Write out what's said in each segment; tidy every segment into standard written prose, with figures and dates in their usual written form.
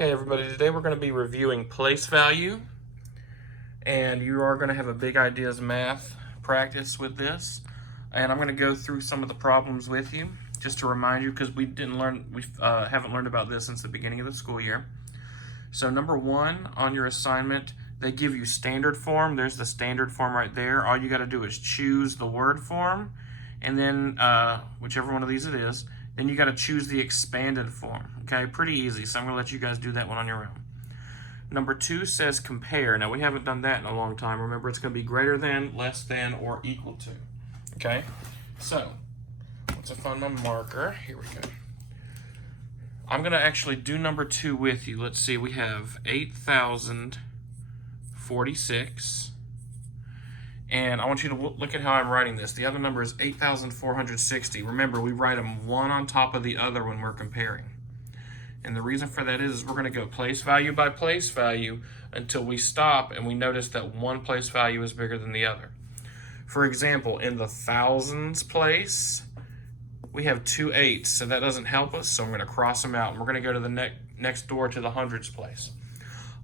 Okay, everybody, today we're going to be reviewing place value, and you are going to have a big ideas math practice with this. And I'm going to go through some of the problems with you, just to remind you, because we haven't learned about this since the beginning of the school year. So number one on your assignment, they give you standard form. There's the standard form right there. All you got to do is choose the word form, and then whichever one of these it is, then you got to choose the expanded form. Okay, pretty easy. So I'm going to let you guys do that one on your own. Number two says compare. Now we haven't done that in a long time. Remember, it's going to be greater than, less than, or equal to. Okay, so once I find my marker, here we go. I'm going to actually do number two with you. Let's see, we have 8,046. And I want you to look at how I'm writing this. The other number is 8,460. Remember, we write them one on top of the other when we're comparing. And the reason for that is we're going to go place value by place value until we stop and we notice that one place value is bigger than the other. For example, in the thousands place, we have 2 8s, so that doesn't help us, so I'm going to cross them out. And we're going to go to the next door to the hundreds place.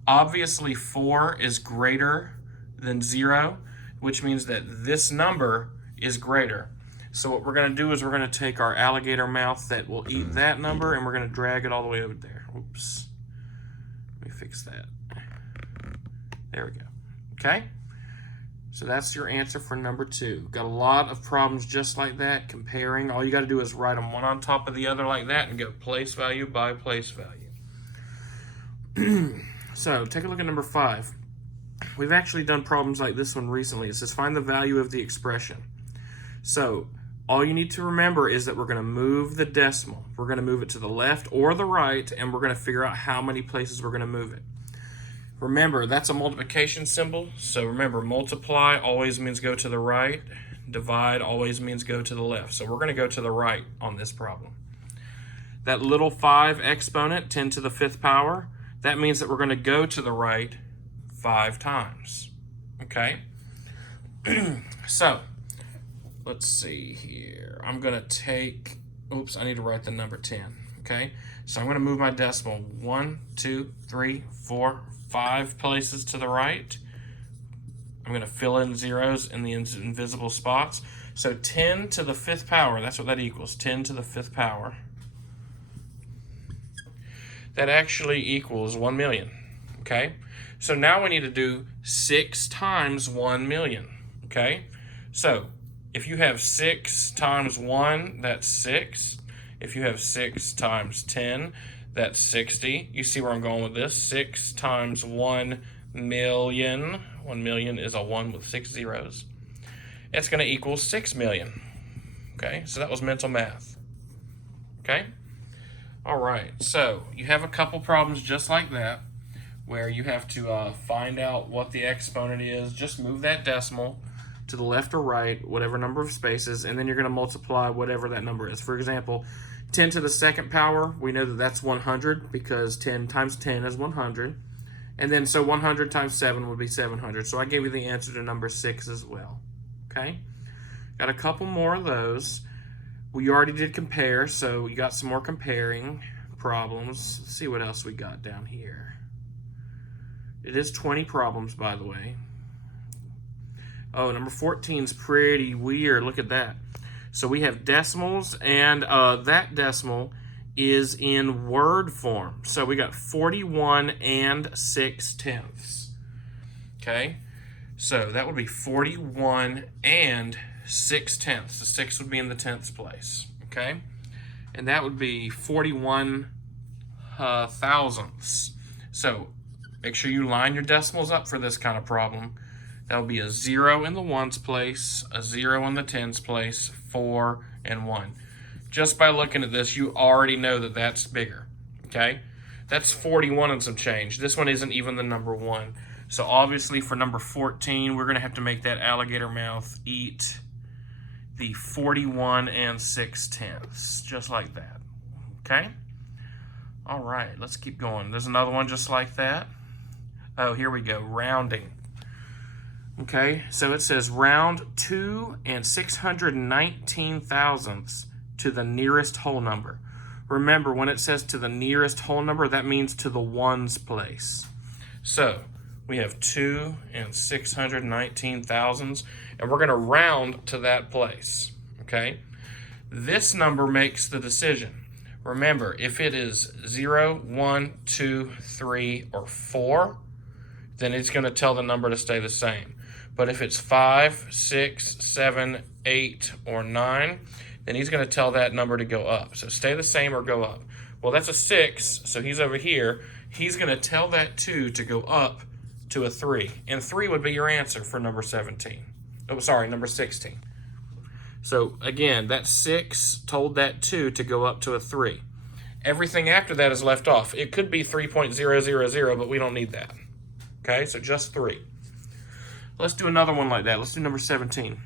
Obviously, 4 is greater than 0, which means that this number is greater. So what we're going to do is we're going to take our alligator mouth that will eat that number, and we're going to drag it all the way over there. Oops. Let me fix that. There we go. Okay? So that's your answer for number two. Got a lot of problems just like that, comparing. All you got to do is write them one on top of the other like that and go place value by place value. So take a look at number 5. We've actually done problems like this one recently. It says find the value of the expression. So all you need to remember is that we're going to move the decimal. We're going to move it to the left or the right, and we're going to figure out how many places we're going to move it. Remember, that's a multiplication symbol. So remember, multiply always means go to the right. Divide always means go to the left. So we're going to go to the right on this problem. That little 5 exponent, 10 to the 5th power, that means that we're going to go to the right 5 times. Okay? So, let's see here. I'm going to take, oops, I need to write the number 10. Okay? So I'm going to move my decimal 1, 2, 3, 4, 5 places to the right. I'm going to fill in zeros in the invisible spots. So 10 to the 5th power, that's what that equals, 10 to the 5th power. That actually equals 1 million. Okay? So now we need to do 6 times 1 million. Okay? So if you have 6 times 1, that's 6. If you have 6 times 10, that's 60. You see where I'm going with this? 6 times 1 million. 1 million is a 1 with 6 zeros. It's going to equal 6 million. Okay, so that was mental math. Okay? All right, so you have a couple problems just like that where you have to find out what the exponent is. Just move that decimal to the left or right, whatever number of spaces, and then you're going to multiply whatever that number is. For example, 10 to the 2nd power, we know that that's 100 because 10 times 10 is 100. And then so 100 times 7 would be 700. So I gave you the answer to number 6 as well. Okay? Got a couple more of those. We already did compare, so you got some more comparing problems. Let's see what else we got down here. It is 20 problems, by the way. Oh, number 14 is pretty weird. Look at that. So we have decimals, and that decimal is in word form. So we got 41 and 6/10. Okay? So that would be 41 and 6/10. The 6 would be in the 10th place. Okay? And that would be 41 thousandths. So make sure you line your decimals up for this kind of problem. That would be a 0 in the ones place, a 0 in the tens place, 4 and 1. Just by looking at this, you already know that that's bigger. Okay? That's 41 and some change. This one isn't even the number 1. So obviously for number 14, we're going to have to make that alligator mouth eat the 41 and 6/10, just like that. Okay? All right, let's keep going. There's another one just like that. Oh, here we go, rounding. Okay, so it says round 2 and 619 thousandths to the nearest whole number. Remember, when it says to the nearest whole number, that means to the ones place. So we have 2 and 619 thousandths, and we're going to round to that place, okay? This number makes the decision. Remember, if it is 0, 1, 2, 3, or 4, then it's going to tell the number to stay the same. But if it's 5, 6, 7, 8, or 9, then he's going to tell that number to go up. So stay the same or go up. Well, that's a 6, so he's over here. He's going to tell that 2 to go up to a 3. And 3 would be your answer for number 17. Oh, sorry, number 16. So again, that 6 told that 2 to go up to a 3. Everything after that is left off. It could be 3.000, but we don't need that. Okay, so just 3. Let's do another one like that. Let's do number 17.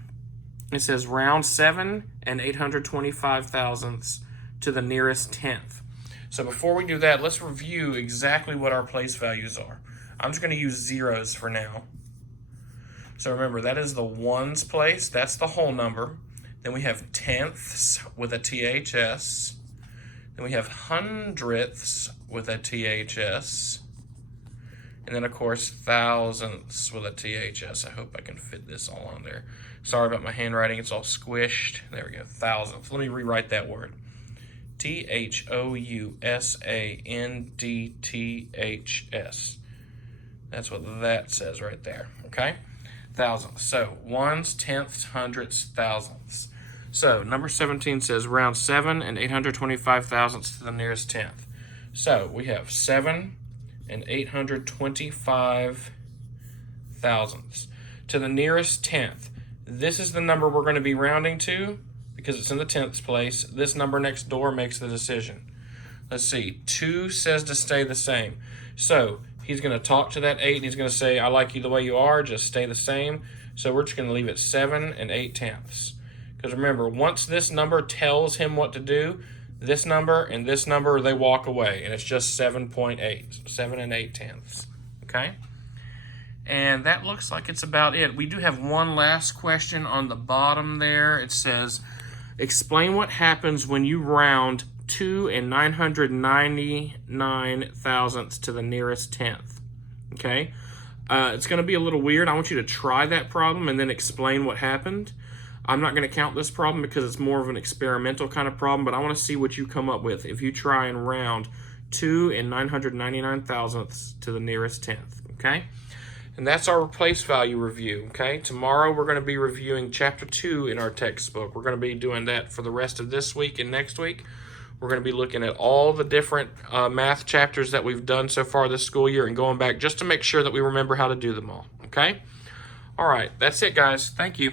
It says round 7 and 825 thousandths to the nearest tenth. So before we do that, let's review exactly what our place values are. I'm just going to use zeros for now. So remember, that is the ones place. That's the whole number. Then we have tenths with a THS. Then we have hundredths with a THS. And then, of course, thousandths with a THS. I hope I can fit this all on there. Sorry about my handwriting. It's all squished. There we go. Thousandths. Let me rewrite that word. THOUSANDTHS. That's what that says right there. Okay? Thousandths. So, ones, tenths, hundredths, thousandths. So, number 17 says round 7 and 825 thousandths to the nearest tenth. So, we have 7 and 825 thousandths to the nearest tenth. This is the number we're going to be rounding to because it's in the tenths place. This number next door makes the decision. Let's see. 2 says to stay the same. So he's going to talk to that 8 and he's going to say, I like you the way you are, just stay the same. So we're just going to leave it 7 and 8 tenths. Because remember, once this number tells him what to do, this number and this number, they walk away, and it's just 7.8, 7 and 8 tenths, okay? And that looks like it's about it. We do have one last question on the bottom there. It says, explain what happens when you round 2 and 999 thousandths to the nearest tenth, okay? It's going to be a little weird. I want you to try that problem and then explain what happened. I'm not going to count this problem because it's more of an experimental kind of problem, but I want to see what you come up with if you try and round 2 and 999 thousandths to the nearest tenth, okay? And that's our place value review, okay? Tomorrow we're going to be reviewing Chapter 2 in our textbook. We're going to be doing that for the rest of this week and next week. We're going to be looking at all the different math chapters that we've done so far this school year and going back just to make sure that we remember how to do them all, okay? All right, that's it, guys. Thank you.